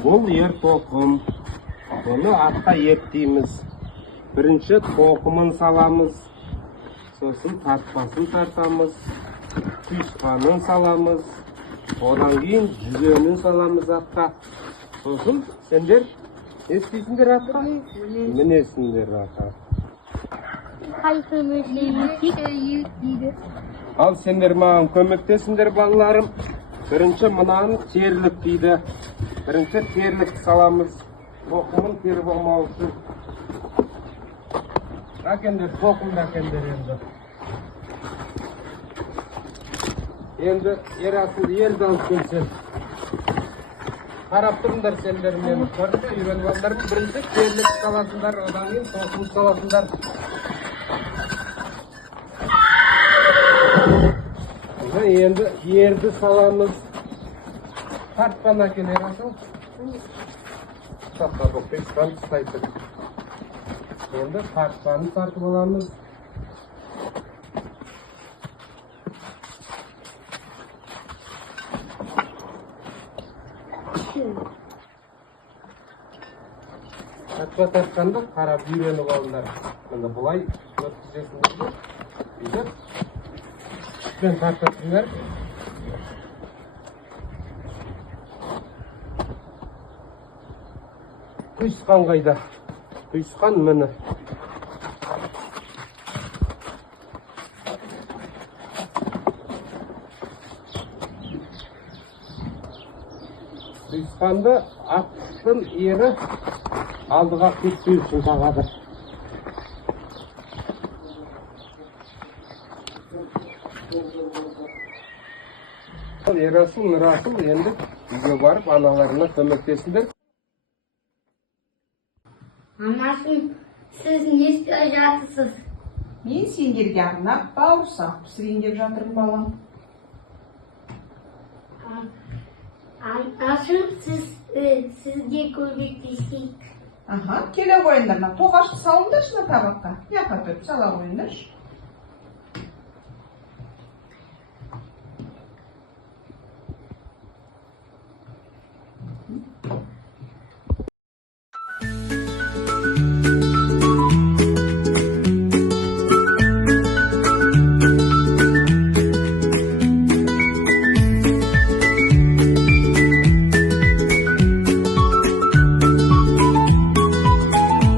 Бұл ер тоқым. Оны атқа ептейміз. Бірінші тоқымын саламыз. Сосын тартпасын тартамыз. Құйысқанын саламыз. Одан кейін жүгенін саламыз атқа. Сосын сендер естейсіңдер атқа? Мінесіңдер атқа. Ал сендер маған көмектесіңдер балаларым. Бірінші мұнаны терлік дейді. Бірінші терлік саламыз. Тоқымын теріп алмау үшін. Әкендер, тоқымды әкендер енді. Енді ерасыл елді алып келсен. Қарап тұрыңдар сендер мені. Көрді, үйреніп алдарым. Бірінші терлік саласындар, одан кейін тоқым саласындар. Енді ерді саламыз. Тартпан әкелер асыл. Саққа бұл құйысқан тұстайтын. Енді тартпаны тартып аламыз. Тартпа тартқанды қарап үйреніп алыңдар. Мұнда бұлай өткізесіңдер. Үйдеп. Мен тартатыңдар. Құйысқан қайда? Құйысқан мені. Құйысқанды аттың ері алдыға кетпеу үшін тағады. Ерасыл, Нұрасыл енді үйге барып аналарына көмектесіңдер. Анашым, сіз не істеп жатырсыз? Мен сендерге арнап бауырсақ пісірейін деп жатырмын балам. Анашым, сізге көмектесейік. Келе қойыңдар, тоқашты салыңдаршы табаққа. Яқа төп сала қойыңдаршы.